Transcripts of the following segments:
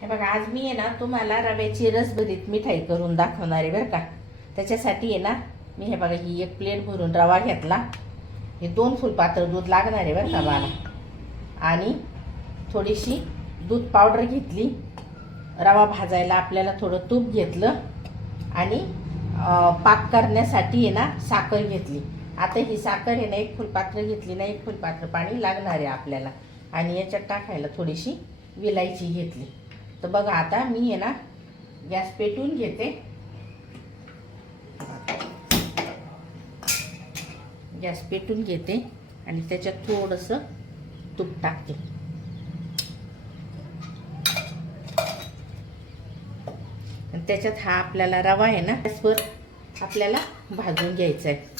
हे बघा आज मी आहे ना तुम्हाला रव्याची रसभरीत मिठाई करून दाखवणार आहे बरं का. त्याच्यासाठी आहे ना मी हे बघा ही एक प्लेट भरून रवा घेतला. हे दोन फुलपात्र दूध लागणार आहे बरं का मला आणि थोडीशी दूध पावडर घेतली. रवा भाजायला आपल्याला थोडं तूप घेतलं. आणि पाक करण्यासाठी आहे ना साखर घेतली. आता ही साखर आहे ना एक फुलपात्र घेतली ना एक फुलपात्र पाणी लागणार आहे आपल्याला. आणि याच्यात टाकायला थोडीशी विलायची घेतली. तर बघा आता मी आहे ना गॅस पेटून घेते. गॅस पेटून घेते आणि त्याच्यात थोडंसं तूप टाकते. आणि त्याच्यात हा आपल्याला रवा आहे ना गॅसवर आपल्याला भाजून घ्यायचा आहे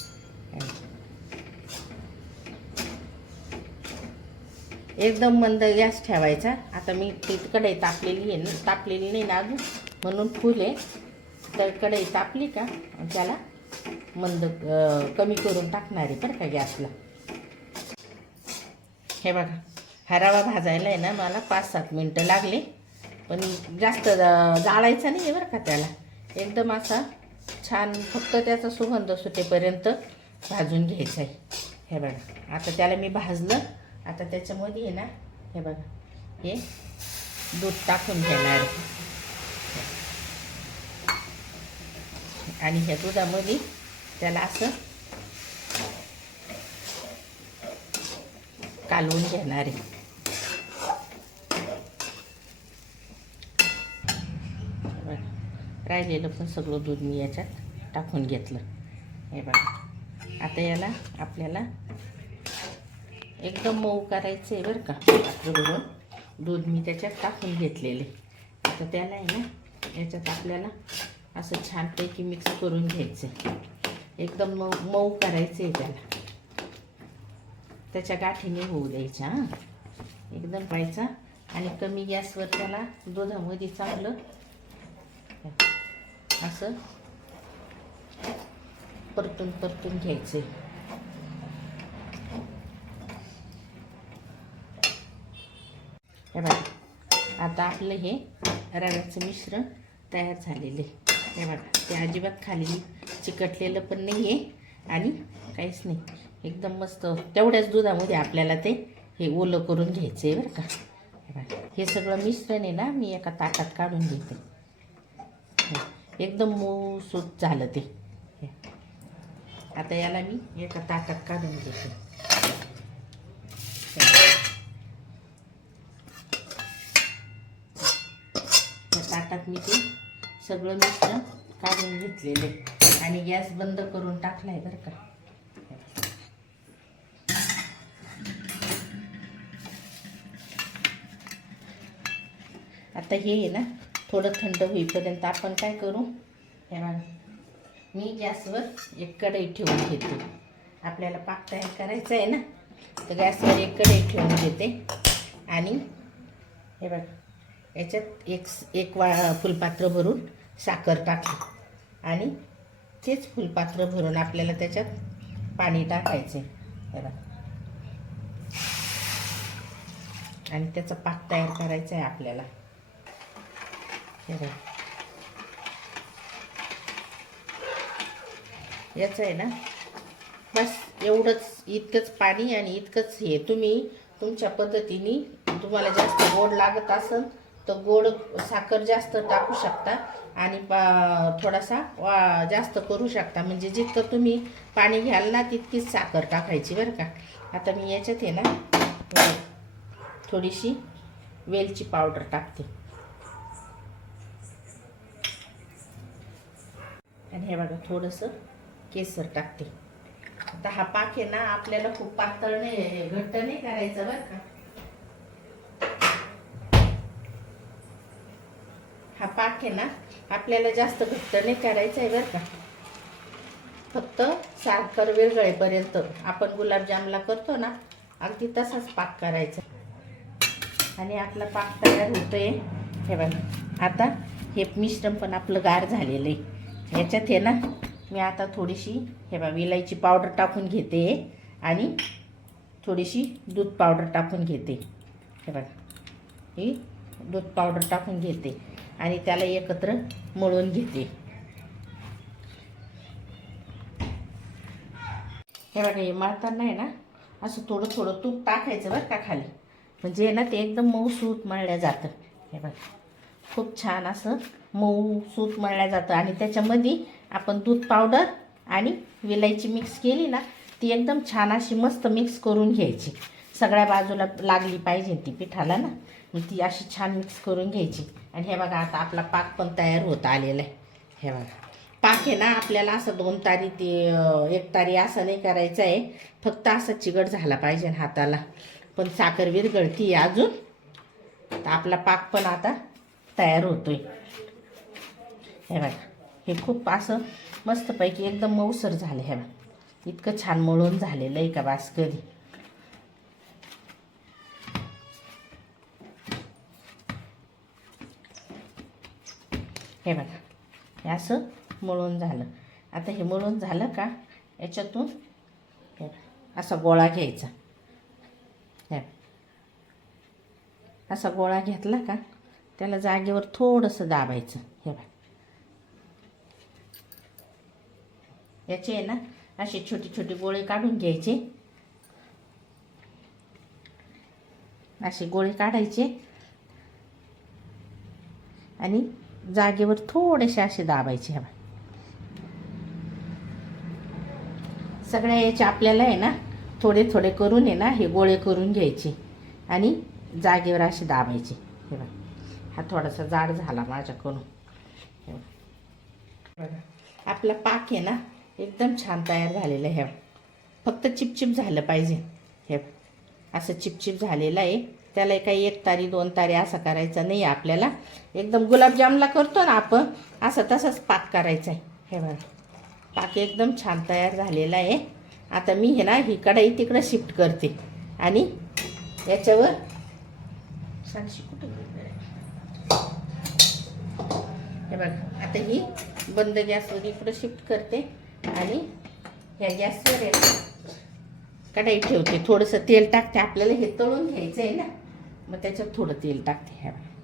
एकदम मंद गॅस ठेवायचा. आता मी ती कढई तापलेली आहे ना तापलेली नाही ना अजून. म्हणून फुल आहे. तर कढई तापली का त्याला मंद कमी करून टाकणार आहे बरं का गॅसला. हे बघा हा रवा भाजायला आहे ना मला पाच सात मिनटं लागले. पण जास्त जाळायचा नाही आहे बरं का त्याला. एकदम असा छान फक्त त्याचा सुगंध सुटेपर्यंत भाजून घ्यायचा आहे. हे बघा आता त्याला मी भाजलं. आता त्याच्यामध्ये आहे ना हे बघा हे दूध टाकून घेणार. आहे. आणि ह्या दुधामध्ये त्याला असं कालवून घेणार आहे. राहिलेलं पण सगळं दूध मी याच्यात टाकून घेतलं. हे बघा. आता याला आपल्याला एकदम मऊ करायचं आहे बरं का. पात्र भरून दूध मी त्याच्यात टाकून घेतलेले. आता त्याला आहे ना याच्यात आपल्याला असं छानपैकी मिक्स करून घ्यायचं आहे एकदम मऊ मऊ करायचं आहे त्याला. त्याच्या गाठीने होऊ द्यायच्या हां. एकदम पाहायचा आणि कमी गॅसवर त्याला दुधामध्ये चांगलं असं परतून परतून घ्यायचं आहे हे बघा. आता आपलं हे रव्याचं मिश्रण तयार झालेलं आहे. हे बघा ते अजिबात खाली चिकटलेलं पण नाही आहे आणि काहीच नाही. एकदम मस्त तेवढ्याच दुधामध्ये आपल्याला ते हे ओलं करून घ्यायचं आहे बरं का. हे बघा हे सगळं मिश्रण आहे ना मी एका ताटात काढून घेते. एकदम मूसूत झालं ते. आता याला मी एका ताटात काढून घेते. ताटात मी ते. सगळं मिश्रण काढून घेतलेलं. आहे आणि गॅस बंद करून टाकलाय बरं का. आता हे आहे ना थोडं थंड होईपर्यंत आपण काय करू? हे बघा. मी गॅसवर एक कढई ठेवून घेते. आपल्याला पाक तयार करायचं आहे ना तर गॅसवर एक कढई ठेवून घेते. आणि हे बघा. याच्यात एक एक वा फुलपात्र भरून साखर टाकली. आणि तेच फुलपात्र भरून आपल्याला त्याच्यात पाणी टाकायचे. हे बघा. आणि त्याचा पाक तयार करायचा आहे आपल्याला. बघा. याचं आहे ना? बस एवढंच इतकंच पाणी आणि इतकंच हे. तुम्ही तुमच्या पद्धतीने तुम्हाला जास्त गोड लागत असेल तर गोड साखर जास्त टाकू शकता आणि पा थोडासा वा जास्त करू शकता. म्हणजे जितकं तुम्ही पाणी घ्याल ना तितकीच साखर टाकायची बरं का. आता मी याच्यात आहे ना थोडीशी वेलची पावडर टाकते. आणि हे बघा थोडंसं केसर टाकते. आता हा पाक आहे ना आपल्याला खूप पातळ नाही घट्ट नाही करायचं बरं का. हा पाक आहे ना आपल्याला जास्त घट्ट नाही करायचं आहे बरं का. फक्त साखर विरघळेपर्यंत आपण गुलाबजामला करतो ना अगदी तसाच पाक करायचा. आणि आपला पाक तयार होतोय. हे बघा आता हे मिश्रण पण आपलं गार झालेलं आहे. याच्यात आहे ना मी आता थोडीशी हे बघा विलायची पावडर टाकून घेते. आणि थोडीशी दूध पावडर टाकून घेते. हे बघा ही दूध पावडर टाकून घेते. आणि त्याला एकत्र मळून घेते. हे बघा हे मळताना आहे ना असं थोडं थोडं तूप टाकायचं बरं का खाली. म्हणजे आहे ना ते एकदम मऊ सूत मळल्या जातं. हे बघा खूप छान असं मऊ सूत मळल्या जातं. आणि त्याच्यामध्ये आपण दूध पावडर आणि विलायची मिक्स केली ना ती एकदम छान अशी मस्त मिक्स करून घ्यायची. सगळ्या बाजूला लागली पाहिजे ती पिठाला ना. मग ती अशी छान मिक्स करून घ्यायची. आणि हे बघा आता आपला पाक पण तयार होत आलेला आहे. हे बघा. पाक आहे ना आपल्याला असं दोन तारी ते एक तारी असं नाही करायचं आहे. फक्त असं चिकट झाला पाहिजे हाताला. पण साखर विरगळती आहे अजून. तर आपला पाक पण आता तयार होतोय. हे बघा. हे खूप असं मस्तपैकी एकदम मऊसर झालं. हे बघा. इतकं छान मळून झालेलं आहे का बास कधी हे बघा हे असं मळून झालं. आता हे मळून झालं का? याच्यातून हे असा गोळा घ्यायचा. हे असा गोळा घेतला का? त्याला जागेवर थोडंसं दाबायचं. हे बघा. याचे आहे ना असे छोटे छोटे गोळे काढून घ्यायचे. असे गोळे काढायचे. आणि जागेवर थोडेसे असे दाबायचे हवा. सगळ्या याचे आपल्याला आहे ना थोडे थोडे करून आहे ना हे गोळे करून घ्यायचे आणि जागेवर असे दाबायचे. हे बघा हा थोडासा जाड झाला माझ्याकडून. हे बघा. आपला पाक आहे ना एकदम छान तयार झालेला आहे. फक्त चिपचिप झालं पाहिजे. हे असं चिपचिप झालेलं आहे. त्याला काही एक तारी दोन तारी असं करायचं नाही आपल्याला. एकदम गुलाबजामला करतो ना आपण असं तसंच पाक करायचा आहे. हे बघा पाक एकदम छान तयार झालेला आहे. आता मी हे ना ही कढाई तिकडं शिफ्ट करते. आणि याच्यावर हे बघा आता ही बंद गॅसवर इकडं शिफ्ट करते. आणि ह्या गॅसवर कढाई ठेवते. थोडंसं तेल टाकते. आपल्याला हे तळून घ्यायचं आहे ना. मग त्याच्यात थोडं तेल टाकते ह्या बघा.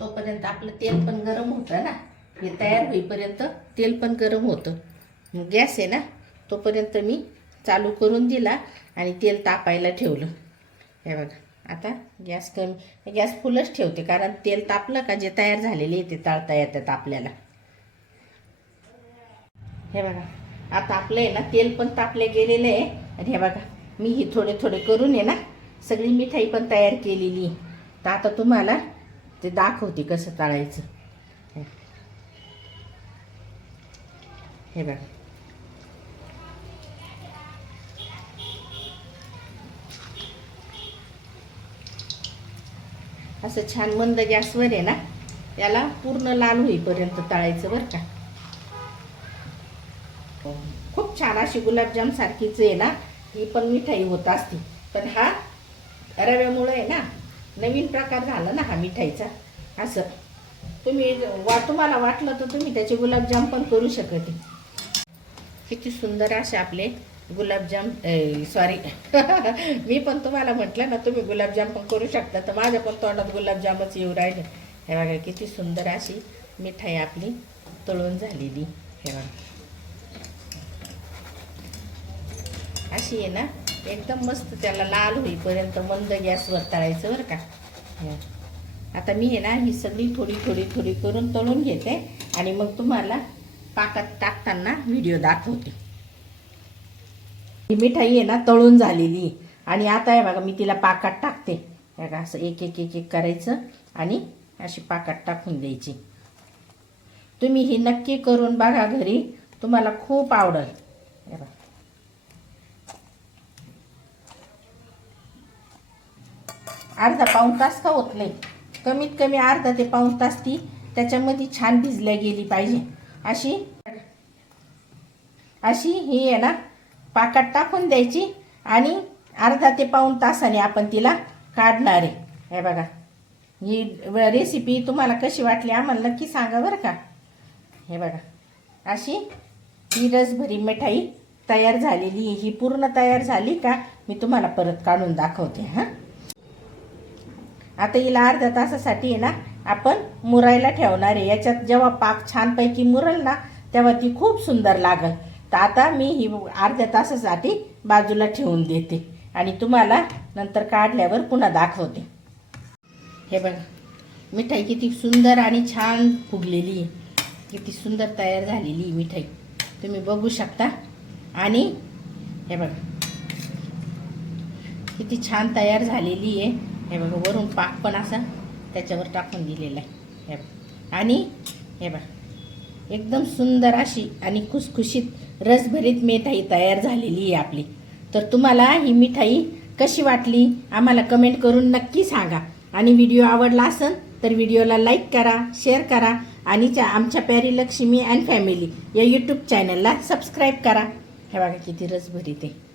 तोपर्यंत आपलं तेल पण गरम होतं ना. हे तयार होईपर्यंत तेल पण गरम होतं. मग गॅस आहे ना तोपर्यंत मी चालू करून दिला आणि तेल तापायला ठेवलं. हे बघा आता गॅस कमी गॅस फुलच ठेवते कारण तेल तापलं का जे तयार झालेले आहे ते तळता येतात आपल्याला. हे बघा. आता आपलं आहे ना तेल पण तापले गेलेलं आहे. आणि हे बघा मी ही थोडे थोडे करून आहे ना सगळी मिठाई पण तयार केलेली तर आता तुम्हाला ते दाखवते कसं तळायचं. हे. हे बघा. असं छान मंद गॅसवर आहे ना याला पूर्ण लाल होईपर्यंत तळायचं बरं का. खूप छान अशी गुलाबजाम सारखीच आहे ना ही पण मिठाई होत असते. पण हा रव्यामुळं आहे ना नवीन प्रकार झाला ना हा मिठाईचा. असं. तुम्ही वा तुम्हाला वाटलं तर तुम्ही त्याचे गुलाबजाम पण करू शकते. किती सुंदर असे आपले गुलाबजाम सॉरी मी पण तुम्हाला म्हटलं ना तुम्ही गुलाबजाम पण करू शकता. तर माझ्या पण तोंडात गुलाबजामच येऊ राहिले. हे बघा किती सुंदर अशी मिठाई आपली तळून झालेली. हे बघा. अशी आहे ना एकदम मस्त त्याला लाल होईपर्यंत मंद गॅसवर तळायचं बरं का. आता मी आहे ना ही सगळी थोडी थोडी थोडी करून तळून घेते आणि मग तुम्हाला पाकात टाकताना व्हिडिओ दाखवते. ही मिठाई आहे ना तळून झालेली. आणि आता आहे बघा मी तिला पाकात टाकते. बघा असं एक एक एक एक करायचं आणि अशी पाकात टाकून द्यायची. तुम्ही ही नक्की करून बघा घरी. तुम्हाला खूप आवडेल. बघा. अर्धा पाऊण तास का होत नाही. कमीत कमी अर्धा ते पाऊण तास ती त्याच्यामध्ये छान भिजल्या गेली पाहिजे. अशी अशी ही आहे ना पाकात टाकून द्यायची आणि अर्धा ते पाऊण तासाने आपण तिला काढणार आहे. हे बघा ही रेसिपी तुम्हाला कशी वाटली आम्हाला नक्की सांगा बरं का. हे बघा अशी ही रसभरी मिठाई तयार झालेली ही पूर्ण तयार झाली का मी तुम्हाला परत काढून दाखवते हां. आता हिला अर्ध्या तासासाठी आहे ना आपण मुरायला ठेवणार आहे. याच्यात जेव्हा पाक छानपैकी मुरल ना तेव्हा ती खूप सुंदर लागल. तर आता मी ही अर्ध्या तासासाठी बाजूला ठेवून देते. आणि तुम्हाला नंतर काढल्यावर पुन्हा दाखवते. हे बघा मिठाई किती सुंदर आणि छान फुगलेली आहे. किती सुंदर तयार झालेली आहे मिठाई. तुम्ही बघू शकता. आणि हे बघा किती छान तयार झालेली आहे. हे बघा वरून पाक पण असा त्याच्यावर टाकून दिलेला आहे. हे बघा. आणि हे बघा एकदम सुंदर अशी आणि खुसखुशीत रसभरीत मिठाई तयार झालेली आहे आपली. तर तुम्हाला ही मिठाई कशी वाटली आम्हाला कमेंट करून नक्की सांगा. आणि व्हिडिओ आवडला असेल तर व्हिडिओला लाईक करा शेअर करा आणि च्या आमच्या प्यारी लक्ष्मी अँड फॅमिली या यूट्यूब चॅनलला सबस्क्राईब करा. हे बघा किती रसभरीत आहे.